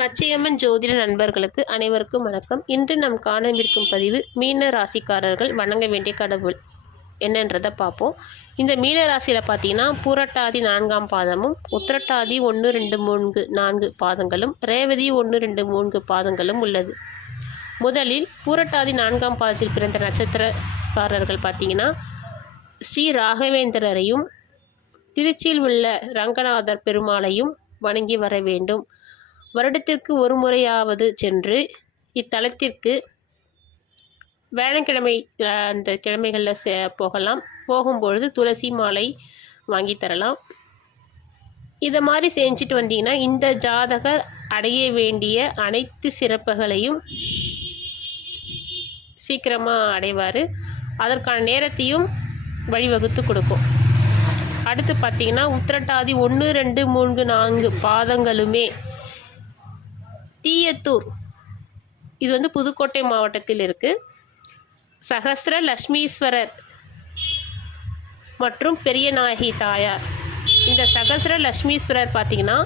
பச்சையம்மன் ஜோதிட நண்பர்களுக்கு அனைவருக்கும் வணக்கம். இன்று நாம் காணவிருக்கும் பதிவு மீன ராசிக்காரர்கள் வணங்க வேண்டிய கடவுள் என்னன்றதை பார்ப்போம். இந்த மீன ராசியில் பார்த்தீங்கன்னா பூரட்டாதி 4ஆம் பாதமும், உத்திரட்டாதி 1, 2, 3, 4 பாதங்களும், ரேவதி 1, 2, 3 பாதங்களும் உள்ளது. முதலில் பூரட்டாதி 4ஆம் பாதத்தில் பிறந்த நட்சத்திரக்காரர்கள் பார்த்தீங்கன்னா ஸ்ரீ ராகவேந்திரரையும் திருச்சியில் உள்ள ரங்கநாதர் பெருமாளையும் வணங்கி வர வேண்டும். வருடத்திற்கு ஒரு முறையாவது சென்று இத்தலத்திற்கு வேளக்கிழமை அந்த கிழமைகளில் போகலாம். போகும்பொழுது துளசி மாலை வாங்கி தரலாம். இதை மாதிரி செஞ்சுட்டு வந்தீங்கன்னா இந்த ஜாதகர் அடைய வேண்டிய அனைத்து சிறப்புகளையும் சீக்கிரமாக அடைவார். அதற்கான நேரத்தையும் வழிவகுத்து கொடுக்கும். அடுத்து பார்த்தீங்கன்னா உத்திரட்டாதி 1, 2, 3, 4 பாதங்களுமே தீயத்தூர், இது வந்து புதுக்கோட்டை மாவட்டத்தில் இருக்குது. சகஸ்ர லட்சுமீஸ்வரர் மற்றும் பெரியநாயகி தாயார். இந்த சகஸ்ர லட்சுமீஸ்வரர் பார்த்திங்கன்னா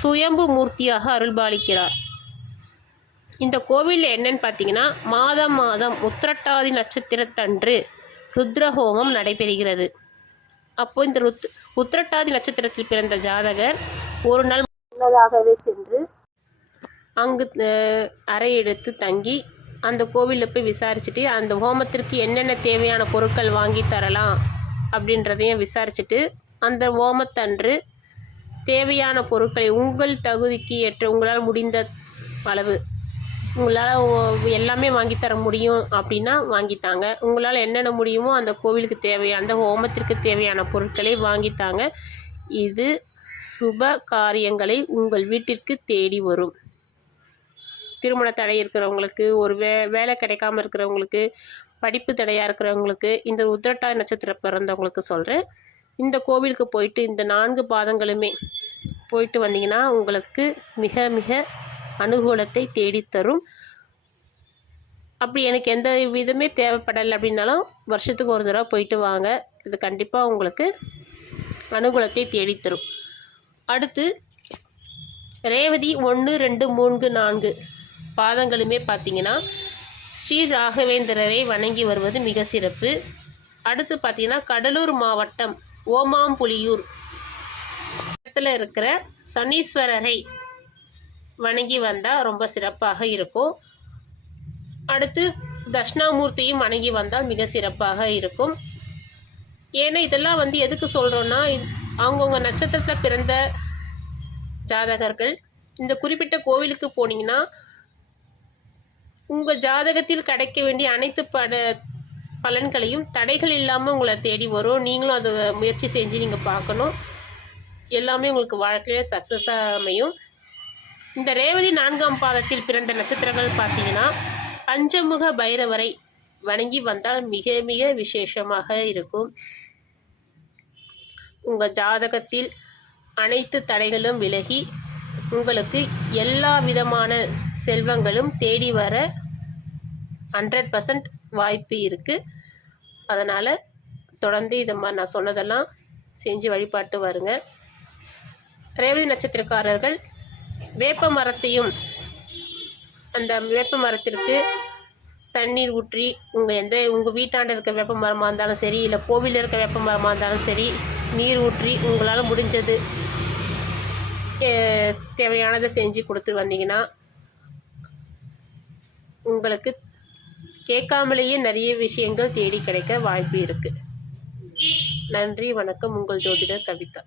சுயம்பு மூர்த்தியாக அருள்பாலிக்கிறார். இந்த கோவிலில் என்னன்னு பார்த்தீங்கன்னா மாதம் மாதம் உத்திரட்டாதி நட்சத்திரத்தன்று ருத்ரஹோமம் நடைபெறுகிறது. அப்போது இந்த உத்திரட்டாதி நட்சத்திரத்தில் பிறந்த ஜாதகர் ஒரு நாள் முன்னதாகவே சென்று அங்கு அறை எடுத்து தங்கி அந்த கோவிலில் போய் விசாரிச்சுட்டு அந்த ஹோமத்திற்கு என்னென்ன தேவையான பொருட்கள் வாங்கி தரலாம் அப்படின்றதையும் விசாரிச்சுட்டு அந்த ஹோமத்தன்று தேவையான பொருட்களை உங்கள் தகுதிக்கு ஏற்ற உங்களால் முடிந்த அளவு உங்களால் எல்லாமே வாங்கித்தர முடியும் அப்படின்னா வாங்கித்தாங்க. உங்களால் என்னென்ன முடியுமோ அந்த கோவிலுக்கு தேவையான அந்த ஹோமத்திற்கு தேவையான பொருட்களை வாங்கித்தாங்க. இது சுப காரியங்களை உங்கள் வீட்டிற்கு தேடி வரும். திருமண தடை இருக்கிறவங்களுக்கு, ஒரு வேலை கிடைக்காம இருக்கிறவங்களுக்கு, படிப்பு தடையாக இருக்கிறவங்களுக்கு, இந்த உத்திரட்டாதி நட்சத்திரம் பிறந்தவங்களுக்கு சொல்கிறேன். இந்த கோவிலுக்கு போயிட்டு இந்த 4 பாதங்களுமே போயிட்டு வந்தீங்கன்னா உங்களுக்கு மிக மிக அனுகூலத்தை தேடித்தரும். அப்படி எனக்கு எந்த விதமே தேவைப்படலை அப்படின்னாலும் வருஷத்துக்கு ஒரு தடவை போயிட்டு வாங்க. இது கண்டிப்பாக உங்களுக்கு அனுகூலத்தை தேடித்தரும். அடுத்து ரேவதி 1, 2, 3, 4 பாதங்களுமே பார்த்தீங்கன்னா ஸ்ரீ ராகவேந்திரரை வணங்கி வருவது மிக சிறப்பு. அடுத்து பார்த்தீங்கன்னா கடலூர் மாவட்டம் ஓமாம்புலியூர் இடத்துல இருக்கிற சனீஸ்வரரை வணங்கி வந்தால் ரொம்ப சிறப்பாக இருக்கும். அடுத்து தட்சிணாமூர்த்தியும் வணங்கி வந்தால் மிக சிறப்பாக இருக்கும். ஏன்னா இதெல்லாம் வந்து எதுக்கு சொல்கிறோன்னா அவங்கவுங்க நட்சத்திரத்தில் பிறந்த ஜாதகர்கள் இந்த குறிப்பிட்ட கோவிலுக்கு போனீங்கன்னா உங்கள் ஜாதகத்தில் கிடைக்க வேண்டிய அனைத்து பலன்களையும் தடைகள் இல்லாமல் உங்களை தேடி வரும். நீங்களும் அதை முயற்சி செஞ்சு நீங்கள் பார்க்கணும். எல்லாமே உங்களுக்கு வாழ்க்கையில சக்ஸஸாக அமையும். இந்த ரேவதி 4ஆம் பாதத்தில் பிறந்த நட்சத்திரங்கள் பார்த்தீங்கன்னா பஞ்சமுக பைரவரை வணங்கி வந்தால் மிக மிக விசேஷமாக இருக்கும். உங்கள் ஜாதகத்தில் அனைத்து தடைகளும் விலகி உங்களுக்கு எல்லா விதமான செல்வங்களும் தேடி வர 100% வாய்ப்பு இருக்குது. அதனால் தொடர்ந்து இதை மாதிரி நான் சொன்னதெல்லாம் செஞ்சு வழிபாட்டு வருங்க. ரேவதி நட்சத்திரக்காரர்கள் வேப்ப மரத்தையும் அந்த வேப்ப மரத்திற்கு தண்ணீர் ஊற்றி உங்கள் வீட்டாண்ட இருக்க வேப்ப மரமாக இருந்தாலும் சரி, இல்லை கோவிலில் இருக்க வேப்ப மரமாக இருந்தாலும் சரி, நீர் ஊற்றி உங்களால் முடிஞ்சது தேவையானதை செஞ்சு கொடுத்து வந்தீங்கன்னா உங்களுக்கு கேட்காமலேயே நிறைய விஷயங்கள் தேடி கிடைக்க வாய்ப்பு இருக்குது. நன்றி, வணக்கம். உங்கள் ஜோதிடர் கவிதா.